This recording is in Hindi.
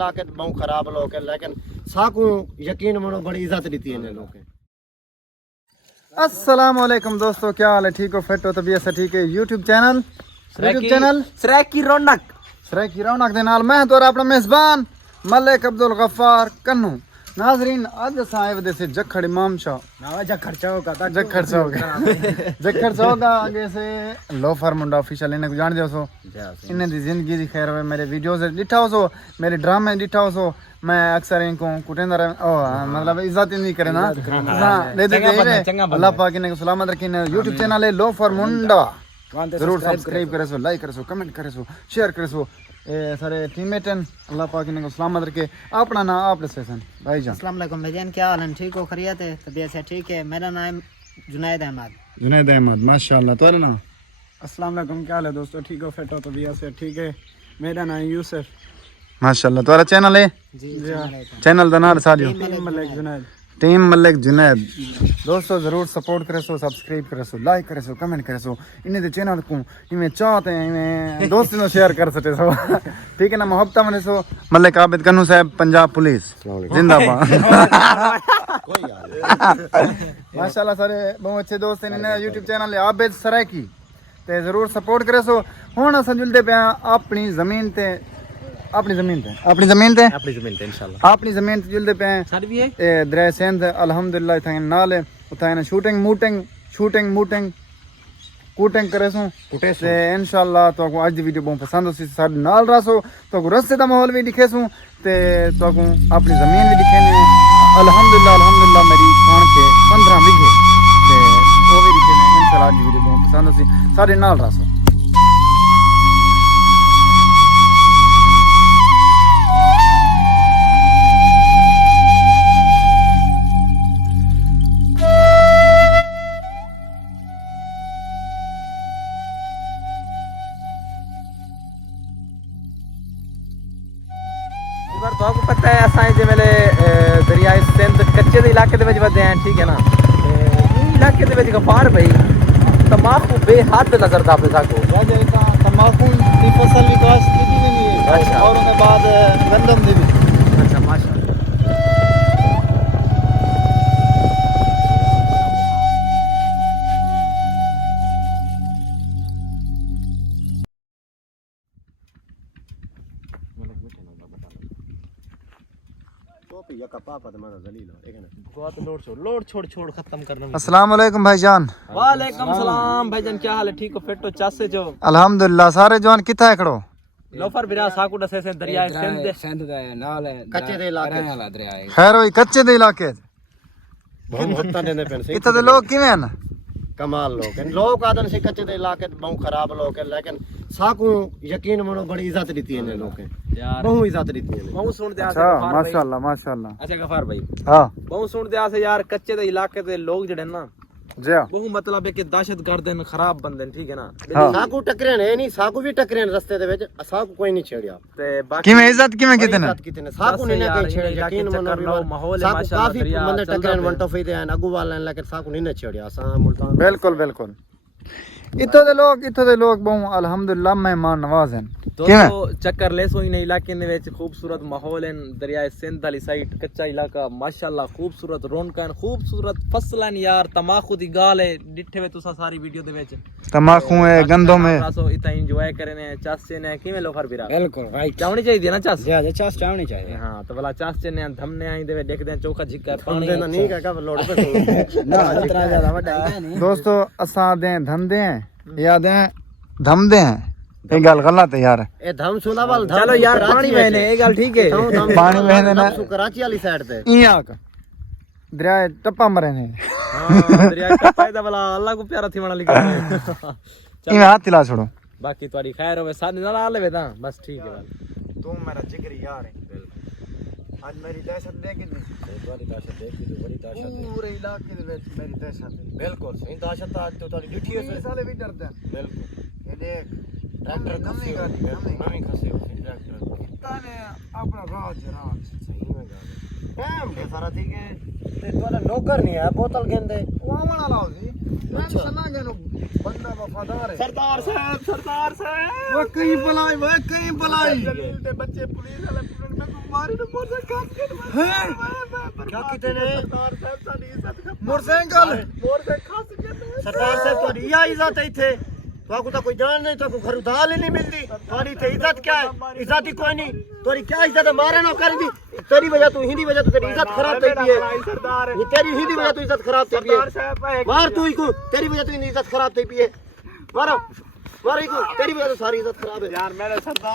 इलाके बहुत खराब लोग है, लेकिन साकू यकीन मनो बड़ी इज्जत दी है लोग। अस्सलाम वालेकुम दोस्तों, क्या हाल है? ठीक हो? फिट हो? तबीयत से ठीक है? यूट्यूब चैनल सराय की रौनक दे नाल मैं तोरा अपना मेजबान मलिक अब्दुल गफ्फार कन्नू। नाजरीन आज अस आए वदे से जखड़ इमाम शाह जखड़ चौक आगे से लोफर मुंडा ऑफिशियल इन्हें जान दियो सो। इन्हें दी जिंदगी दी खैर होवे, मेरे वीडियोस दिखा हो सो, मेरे ड्रामे दिखा हो सो। मैं अक्सर इनको कुटेंदा रहे मतलब इज्जत नहीं करे ना दे दे अल्लाह पाक इन्हें सलामत रखे। यूट्यूब चैनल है लोफर मुंडा, जरूर सब्सक्राइब करे सो, लाइक करे सो, कमेंट करे सो, शेयर करे सो। सारे टीममेट हैं, अल्लाह पाक इनको सलामत रखे। अपना नाम आप सेशन भाई जान। अस्सलाम वालेकुम भाईजान, क्या हाल है? ठीक हो? खैरियत है? तबीयत से ठीक है? मेरा नाम जुनैद अहमद। माशाल्लाह। तुम्हारा नाम? अस्सलाम वालेकुम, क्या हाल है दोस्तों? ठीक हो? फिट हो? तबीयत से ठीक है? मेरा नाम यूसुफ। माशाल्लाह। तुम्हारा चैनल है? चैनल का नाम सालियो टीम मलिक जुनैद। दोस्तों जरूर सपोर्ट करे सो, सब्सक्राइब करे सो, लाइक करे सो, कमेंट करे सो। इन्हें दे चैनल को इन्हें चाहते हैं इन्हें दोस्तों को शेयर कर सकते सो। ठीक है ना? मोहब्बत मने सो। मलिक आबिद कन्नू साहब, पंजाब पुलिस जिंदाबाद। माशाल्लाह सारे बहुत अच्छे दोस्त हैं। इन्हें यूट्यूब चैनल है आबिद सरायकी ते जरूर सपोर्ट करे सो। हुण अस जुलदे पे अपनी जमीन ते इंशाल्लाह जुलदे पे दरिया सिंध अल्हम्दुलिल्लाह। इथे नाल उथे शूटिंग कूटिंग करे सो ते इंशाल्लाह तो आज दी वीडियो बहुत पसंद होसी। साडे नाल रसो तो रस्ते दा माहौल भी दिखे सो ते तो अपनी जमीन भी दिखे ने। अल्हम्दुलिल्लाह मेरी खान के 15 बीघे ते वो भी दिखे ने। इंशाल्लाह आज दी वीडियो बहुत पसंद होसी, साडे नाल रसो। तो आपको पता है असां जे वेले दरियाए सिंध कच्चे दे इलाके दे विच वधे हैं, ठीक है ना? ते इलाके दे विच गफार भाई तंबाकू बेहद नजर दा पे साको। तंबाकू की फसल भी काश्त की नहीं है। अच्छा। और उसके बाद गंदम दी भी। अच्छा माशाल्लाह। लोड छोड़ खत्म करना। अस्सलाम वालेकुम भाईजान। वालेकुम सलाम भाईजान, क्या हाल है? ठीक हो? फिट हो? चासे जो अल्हम्दुलिल्लाह। सारे जवान किथा है खड़ो? लोफर बिरा साकू दसे से दरिया सिंध दे नाल है कच्चे दे इलाके दरिया है। खैर होई कच्चे दे इलाके बहुत मोहब्बत देने पे से इथे दे लोग किवें हैं? कमाल लोग हैं। लोग आदन से कच्चे दे इलाके बहुत खराब लोग है, लेकिन साकू यकीन मनो बड़ी इज्जत दी है लोग यार। बहुत इज्जत दी है। बहुत सुन दे अच्छा माशाल्लाह। अच्छा गफार भाई, हां बहुत सुन दे से यार कच्चे दे इलाके दे लोग जड़े ना जी बहु मतलब है कि दहशतगर्द हैं, खराब बंदे हैं, ठीक है ना? साकू टकरे ने नहीं, साकू भी टकरे ने रस्ते दे विच, साकू कोई नहीं छेड़िया ते बाकी किवें इज्जत किवें कितने साकू ने कहीं छेड़े। यकीन मनो माहौल है माशाल्लाह। काफी बंदे टकरे ने वंटो फीते हैं अगू वाले, लेकिन साकू नहीं छेड़िया। सा मुल्तान बिल्कुल इतो दे लोग बहुत अल्हम्दुलिल्लाह मेहमान नवाज हैं। तो चक्कर ले सो इन इलाके ने विच खूबसूरत माहौल है। दरिया सिंध वाली साइड कच्चा इलाका माशाल्लाह, खूबसूरत रौनकां, खूबसूरत फसलां यार। तंबाकू दी गाल है डिठे वे तुसा सारी वीडियो दे विच। तंबाकू है, गंदम है। सो इतना एंजॉय करे ने। चासे ने किवें लोफर बिरा बिल्कुल राइट चावनी चाहिए ना चास। ज्यादा चास चावनी चाहिए। हां तो भला चासे ने धमने आई दे देखदे चोखा झिक्का पानी देना नहीं का लोड पे ना इतना ज्यादा बड़ा नहीं दोस्तों। असां दे धंधे हैं या दे धमदे हैं, ये गल गलत है यार। ए धम सुना वाल धम। चलो यार पानी बहने ये गल ठीक है। पानी बहने ना कराची वाली साइड पे इया का दरिया टप्पा मरे ने। हां दरिया टप्पा दा भला अल्लाह को प्यारा थी वाला लिखा। इमे हाथ तिला छोड़ो। बाकी तुम्हारी खैर होवे, साथ ना लेवे ता बस ठीक है। तू मेरा जिगरी यार है। आज मेरी दहशत देखी थी, तुम्हारी दहशत देखी तो बड़ी दहशत है पूरे इलाके दे विच मेरी दहशत है। बिल्कुल सही दहशत आज तो तुम्हारी डिठी है साले भी डरदे हैं। बिल्कुल। ये देख ट्रैक्टर खसे नवी खसे हो ट्रैक्टर कितना ने अपना राज सही में ਟਾਈਮ ਤੇ ਸਾਰਾ ਠੀਕ ਹੈ ਤੇ ਤੁਹਾਡਾ ਨੌਕਰ ਨਹੀਂ ਹੈ ਬੋਤਲ ਕਹਿੰਦੇ ਉਹ ਆਉਣ ਵਾਲਾ ਹੋ ਸੀ ਮੈਂ ਸੁਣਾਂਗੇ ਨੂੰ ਬੰਦਾ ਵਫਾਦਾਰ ਹੈ सरदार साहब ਉਹ ਕਈ ਬਲਾਈ ਵੇ ਕਈ ਬਲਾਈ जलील दे बच्चे पुलिस वाले पकड़ में मारे तो मोटर काम कर ਹੈ ਕਿਆ ਕੀਤੇ ਨੇ सरदार साहब साडी इज्जत कर ਮੋਟਰਸਾਈਕਲ मोर से खास के ਸਰਦਾਰ ਸਾਹਿਬ ਤੁਹਾਡੀ ਇਹ ਇੱਜ਼ਤ ਹੈ ਇੱਥੇ ਤੁਹਾਨੂੰ ਤਾਂ ਕੋਈ ਜਾਣ ਨਹੀਂ ਤੁਹਾਨੂੰ ਘਰੋਂ ਦਾਲ ਹੀ ਨਹੀਂ ਮਿਲਦੀ ਤੁਹਾਡੀ ਇੱਥੇ ਇੱਜ਼ਤ क्या है ਇੱਜ਼ਤ ਹੀ ਕੋਈ नहीं ਤੁਹਾਡੀ क्या ਇੱਜ਼ਤ है मारे ना कर दी तेरी वजह तू हिंदी वजह तो तेरी इज्जत खराब થઈ पई है सरदार ये तेरी हिंदी वजह तो इज्जत खराब થઈ पई सरदार है साहब मार तू ही को तेरी वजह तो इज्जत खराब થઈ पई है मारो मारो ही को तेरी वजह तो सारी इज्जत खराब है यार मैंने सरदार